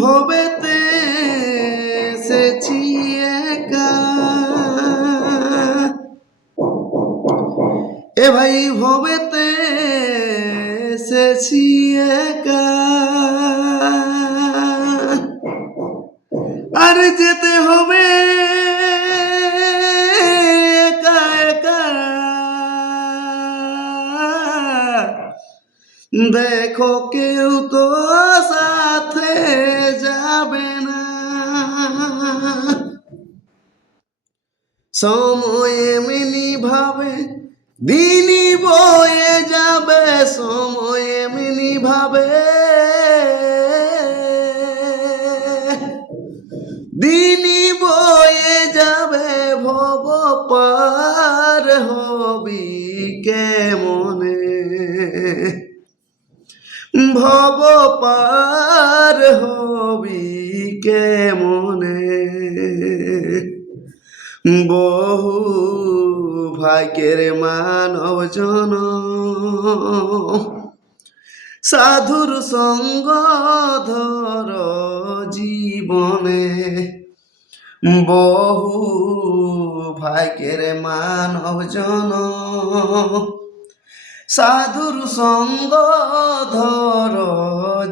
ভবেতে এসেছি একা, এ ভাই ভবেতে এসেছি একা, আর যেতে হবে একা একা, দেখো কেউ তো সাথে যাবে না, সময় এমনি ভাবে দিনই বয়ে যাবে, সময় এমনি ভাবে দিনই বয়ে যাবে, ভব পার হবি কেমনে, ভব পার হবি কেমনে, বহু ভাগ্যের মানব জন সাধুর সঙ্গ ধর জীবনে, বহু ভাগ্যের মানব জন সাধুর সঙ্গ ধর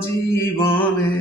জীবনে।